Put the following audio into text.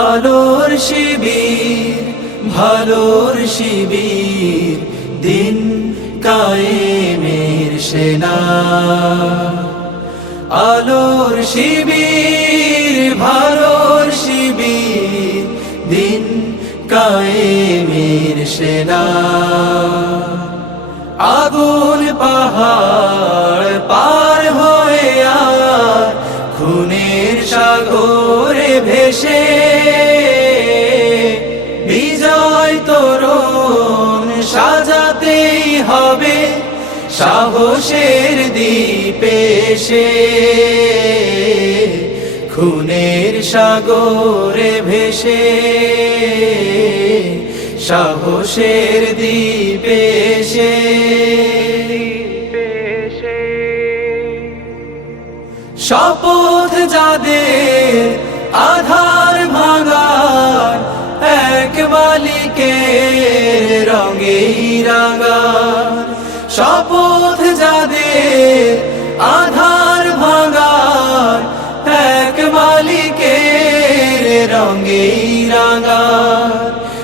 আলোর শিবির, ভালোর শিবির, দিন কায়েমের সেনা। আলোর শিবির, ভালোর শিবির, দিন কায়েমের সেনা। আগুন পাহাড় পার হয়ে আর খুনের সাগরে ভেসে সাজাতেই হবে সাহসের দ্বীপে সে খুনের সাগরে ভেসে সাহসের দ্বীপে সে শপথ যাদের আধার ভাঙার এক মালিকের রাঙার শপথ যাদের আধার ভাঙার এক মালিকের রঙেই রাঙার